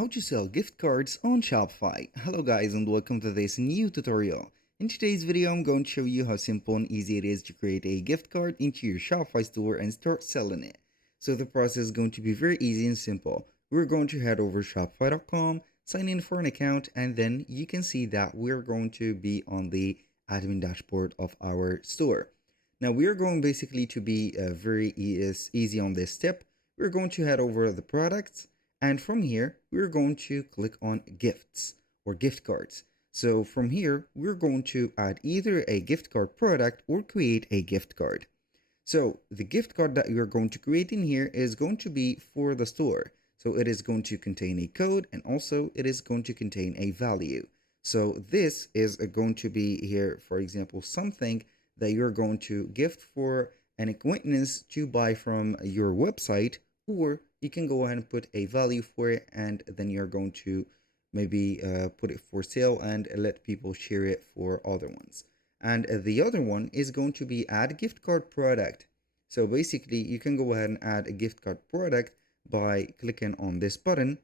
how to sell gift cards on Shopify. Hello guys and welcome to this new tutorial. In today's video I'm going to show you how simple and easy it is to create a gift card into your Shopify store and start selling it. So the process is going to be very easy and simple. We're going to head over to shopify.com, sign in for an account, and then you can see that we're going to be on the admin dashboard of our store. Now we're going basically to be very easy on this step. We're going to head over the products, and from here we're going to click on gifts or gift cards. So from here we're going to add either a gift card product or create a gift card. So the gift card that you're going to create in here is going to be for the store. So it is going to contain a code, and also it is going to contain a value. So this is going to be here, for example, something that you're going to gift for an acquaintance to buy from your website, or you can go ahead and put a value for it, and then you're going to maybe put it for sale and let people share it for other ones. And the other one is going to be add gift card product. So basically you can go ahead and add a gift card product by clicking on this button,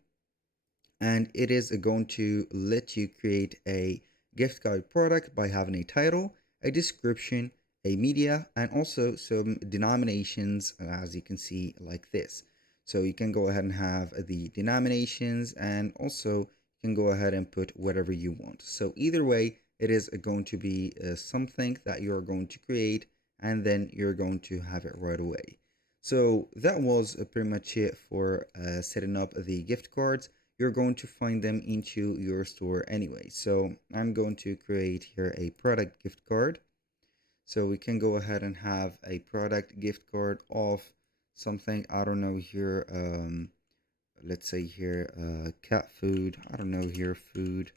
and it is going to let you create a gift card product by having a title, a description, a media, and also some denominations, as you can see like this. So you can go ahead and have the denominations, and also you can go ahead and put whatever you want. So either way, it is going to be something that you're going to create, and then you're going to have it right away. So that was pretty much it for setting up the gift cards. You're going to find them into your store anyway. So I'm going to create here a product gift card. So we can go ahead and have a product gift card of something, I don't know here, let's say here cat food, I don't know here, food.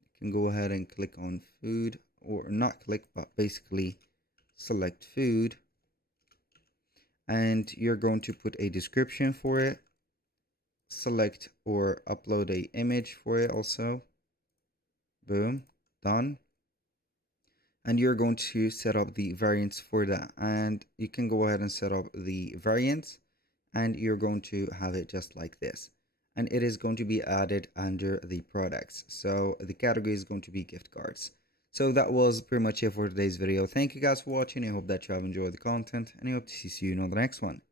You can go ahead and click on food, or not click, but basically select food, and you're going to put a description for it, select or upload a image for it also, boom, done. And you're going to set up the variants for that, and you can go ahead and set up the variants, and you're going to have it just like this, and it is going to be added under the products. So the category is going to be gift cards. So that was pretty much it for today's video. Thank you guys for watching. I hope that you have enjoyed the content, and I hope to see you on the next one.